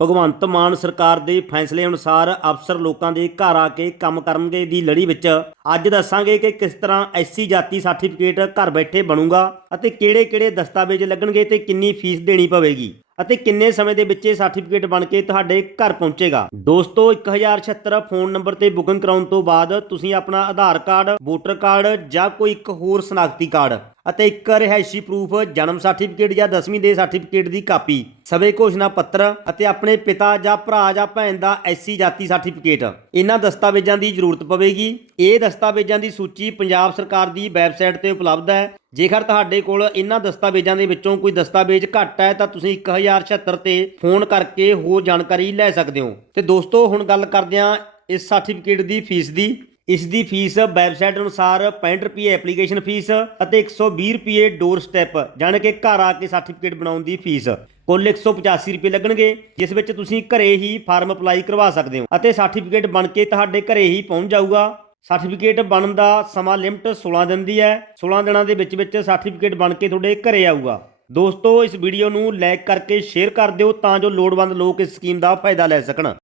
ਭਗਵੰਤ ਮਾਨ ਸਰਕਾਰ ਦੇ ਫੈਸਲੇ ਅਨੁਸਾਰ ਅਫਸਰ ਲੋਕਾਂ ਦੇ ਘਰ ਆ ਕੇ ਕੰਮ ਕਰਨਗੇ ਦੀ ਲੜੀ ਵਿੱਚ ਅੱਜ ਦੱਸਾਂਗੇ ਕਿ ਕਿਸ ਤਰ੍ਹਾਂ ਐਸਸੀ ਜਾਤੀ ਸਰਟੀਫਿਕੇਟ ਘਰ ਬੈਠੇ ਬਣੂਗਾ ਅਤੇ ਕਿਹੜੇ-ਕਿਹੜੇ ਦਸਤਾਵੇਜ਼ ਲੱਗਣਗੇ ਤੇ ਕਿੰਨੀ ਫੀਸ ਦੇਣੀ ਪਵੇਗੀ ਅਤੇ ਕਿੰਨੇ ਸਮੇਂ ਦੇ ਵਿੱਚ ਇਹ ਸਰਟੀਫਿਕੇਟ ਬਣ ਕੇ ਤੁਹਾਡੇ ਘਰ ਪਹੁੰਚੇਗਾ। ਦੋਸਤੋ 1076 ਫੋਨ ਨੰਬਰ ਤੇ ਬੁਕਿੰਗ ਕਰਾਉਣ ਤੋਂ ਬਾਅਦ ਤੁਸੀਂ ਆਪਣਾ ਆਧਾਰ ਕਾਰਡ, ਵੋਟਰ ਕਾਰਡ ਜਾਂ ਕੋਈ ਇੱਕ ਹੋਰ ਸ਼ਨਾਖਤੀ ਕਾਰਡ ਅਤੇ ਇੱਕ ਰਿਹਾਇਸ਼ੀ ਪ੍ਰੂਫ ਜਨਮ ਸਰਟੀਫਿਕੇਟ ਜਾਂ 10ਵੀਂ ਦੇ ਸਰਟੀਫਿਕੇਟ ਦੀ ਕਾਪੀ, ਸਵੇ ਘੋਸ਼ਣਾ ਪੱਤਰ ਅਤੇ ਆਪਣੇ ਪਿਤਾ ਜਾਂ ਭਰਾ ਜਾਂ ਭੈਣ ਦਾ ਐਸਸੀ ਜਾਤੀ ਸਰਟੀਫਿਕੇਟ ਇਹਨਾਂ ਦਸਤਾਵੇਜ਼ਾਂ ਦੀ ਜ਼ਰੂਰਤ ਪਵੇਗੀ। ਇਹ ਦਸਤਾਵੇਜ਼ਾਂ ਦੀ ਸੂਚੀ ਪੰਜਾਬ ਸਰਕਾਰ ਦੀ ਵੈਬਸਾਈਟ ਤੇ ਉਪਲਬਧ ਹੈ। ਜੇਕਰ ਤੁਹਾਡੇ ਕੋਲ ਇਹਨਾਂ ਦਸਤਾਵੇਜ਼ਾਂ ਦੇ ਵਿੱਚੋਂ ਕੋਈ ਦਸਤਾਵੇਜ਼ ਘੱਟ ਹੈ, ਤਾਂ ਤੁਸੀਂ 1076 ਤੇ ਫੋਨ ਕਰਕੇ ਹੋਰ ਜਾਣਕਾਰੀ ਲੈ ਸਕਦੇ ਹੋ। ਤੇ ਦੋਸਤੋ, ਹੁਣ ਗੱਲ ਕਰਦੇ ਹਾਂ ਇਸ ਸਰਟੀਫਿਕੇਟ ਦੀ ਫੀਸ ਦੀ। ਇਸ ਦੀ ਫੀਸ ਵੈਬਸਾਈਟ ਅਨੁਸਾਰ 65 ਰੁਪਏ ਐਪਲੀਕੇਸ਼ਨ ਫੀਸ ਅਤੇ 120 ਰੁਪਏ ਡੋਰ ਸਟੈਪ, ਜਾਣੀ ਕਿ ਘਰ ਆ ਕੇ ਸਰਟੀਫਿਕੇਟ ਬਣਾਉਣ ਦੀ ਫੀਸ। ਕੁੱਲ 185 ਰੁਪਏ ਲੱਗਣਗੇ, ਜਿਸ ਵਿੱਚ ਤੁਸੀਂ ਘਰੇ ਹੀ ਫਾਰਮ ਅਪਲਾਈ ਕਰਵਾ ਸਕਦੇ ਹੋ ਅਤੇ ਸਰਟੀਫਿਕੇਟ ਬਣ ਕੇ ਤੁਹਾਡੇ ਘਰੇ ਹੀ ਪਹੁੰਚ ਜਾਊਗਾ। ਸਰਟੀਫਿਕੇਟ ਬਣਨ ਦਾ ਸਮਾਂ ਲਿਮਟ 16 ਦਿਨ ਦੀ ਹੈ। 16 ਦਿਨਾਂ ਦੇ ਵਿੱਚ ਵਿੱਚ ਸਰਟੀਫਿਕੇਟ ਬਣ ਕੇ ਤੁਹਾਡੇ ਘਰੇ ਆਊਗਾ। ਦੋਸਤੋ, ਇਸ ਵੀਡੀਓ ਨੂੰ ਲਾਈਕ ਕਰਕੇ ਸ਼ੇਅਰ ਕਰ ਦਿਓ ਤਾਂ ਜੋ ਲੋੜਵੰਦ ਲੋਕ ਇਸ ਸਕੀਮ ਦਾ ਫਾਇਦਾ ਲੈ ਸਕਣ।